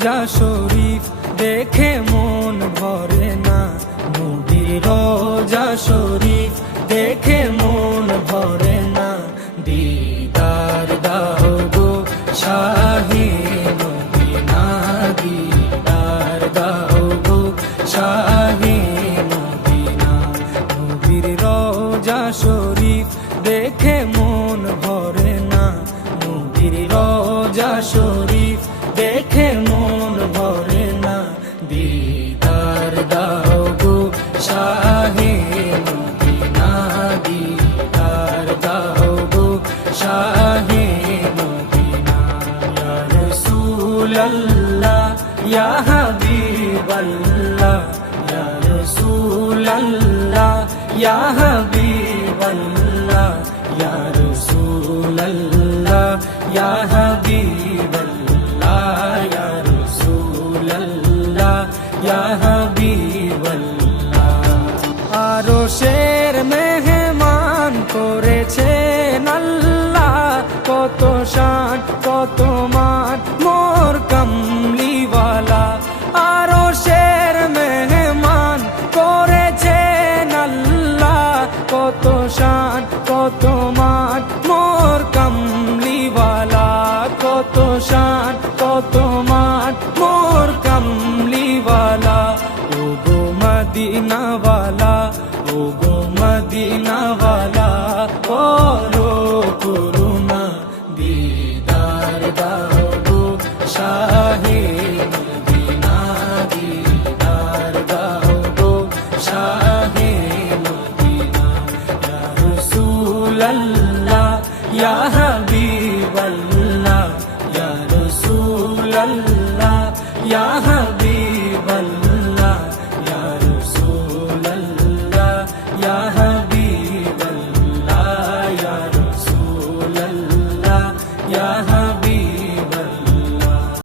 রোজা শরীফ দেখে মন ভরে না, নবীর রোজা শরীফ দেখে মন ভরে না। দিদার দাও গো শাহে মদিনা, দিদার দাও গো শাহে মদিনা। নবীর রোজা শরীফ দেখে মন ভরে না, নবীর রোজা শরীফ দেখে মন ভরে না। দিদার দাও গো শাহে মদিনা, দিদার দাও গো শাহে মদিনা। ইয়া রাসূলাল্লাহ ইয়া হাবিবাল্লাহ, ইয়া রাসূলাল্লাহ ইয়া হাবিবাল্লাহ, ইয়া রাসূলাল্লাহ ইয়া হাবিবাল্লাহ, ইয়া রাসূলাল্লাহ ইয়া হাবিবাল্লাহ। আরশের মেহমান করেছেন আল্লাহ, কত শান কত মান মোর কামলিওয়ালা। আরশের মেহমান করেছেন আল্লাহ, কত শান কত মান মোর কামলিওয়ালা, কত শান কত মান মোর কামলিওয়ালা। ও গো মদিনাওয়ালা, ও গো মদিনাওয়ালা, করো করুণা, দিদার দাও গো শাহে মদিনা, দিদার দাও গো শাহে মদিনা। ইয়া রাসূলাল্লাহ ইয়া হাবিবাল্লাহ, ইয়া রাসূলাল্লাহ ইয়া হাবিবাল্লাহ, ইয়া রাসূলাল্লাহ ইয়া